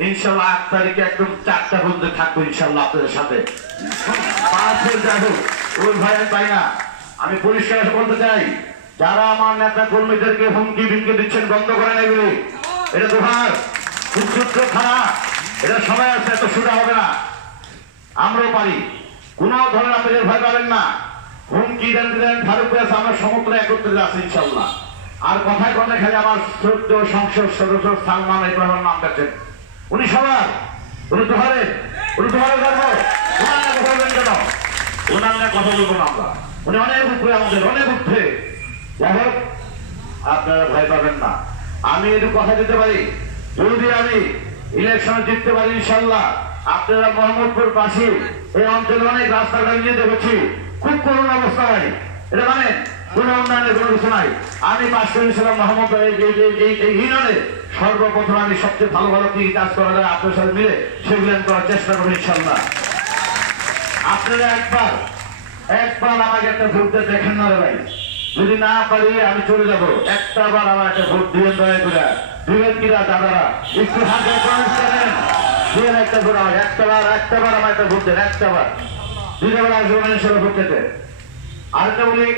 ইনশাল্লাহ 8 তারিখে একদম 4টা পর্যন্ত থাকবো ইনশাল্লাহ আপনাদের সাথে। পাঁচের যাবো ওই ভাই তাই না, আমি পরিষ্কার বলতে চাই, যারা আমার নেতা কর্মীদেরকে হুমকি বিমকি দিচ্ছেন বন্ধ করেন এগুলি। এটা দোহার সূত্র খানা, এটা সবাই আছে, এত সোজা হবে না। আমরাও পারি, কোন ধরনের আপনাদের ভয় পাবেন না। হুমকি দেন দিলেন ফারুক ব্যাস, আমরা সমগ্র একত্রে আছি ইনশাল্লাহ। আর কথায় কথায় খালি আমার শ্রদ্ধ সংসদ সদস্য সালমান ইব্রাহিম নাম কাছেন, উনি সবার, উনি দোহারের, উনি দোহারের গর্ব, ওনার কথা বলবেন কেন? ওনার না কথা বলবো না আমরা, উনি অনেক উপরে, আমাদের অনেক উঠে। যাই হোক, আপনারা ভয় পাবেন না। আমি একটু কথা দিতে পারি, যদি আমি ইলেকশনে জিততে পারি ইনশাল্লাহ, আপনারা মোহাম্মদপুর পাশে এই অঞ্চলে অনেক রাস্তাঘাট নিয়ে দেখেছি, খুব করুণ অবস্থা ভাই, এটা মানে কোন উন্নয়নের কোনো কিছু নাই। আমি পাশ করেছিলাম মোহাম্মদ এই ইউনিয়নে, সর্বপ্রথম আমি সবচেয়ে ভালো ভালো কি কাজ করা যায় আপনার সাথে মিলে সেগুলো আমি করার চেষ্টা করি ইনশাল্লাহ। আপনারা একবার আমাকে একটা ভোট দিয়ে দেখেন না রে ভাই, যদি না পারি আমি চলে যাবো। একটা বার আমার একটা ভোট দিবেন, দয়া করে দিবেন কিনা দাদারা, একটু হাতে করেন, দিবেন একটা ভোট আমার, একটা বার আমার একটা ভোট দেন, একটা বার দিতে বার আসবেন ভোট দিতে। আরেকটা বলি,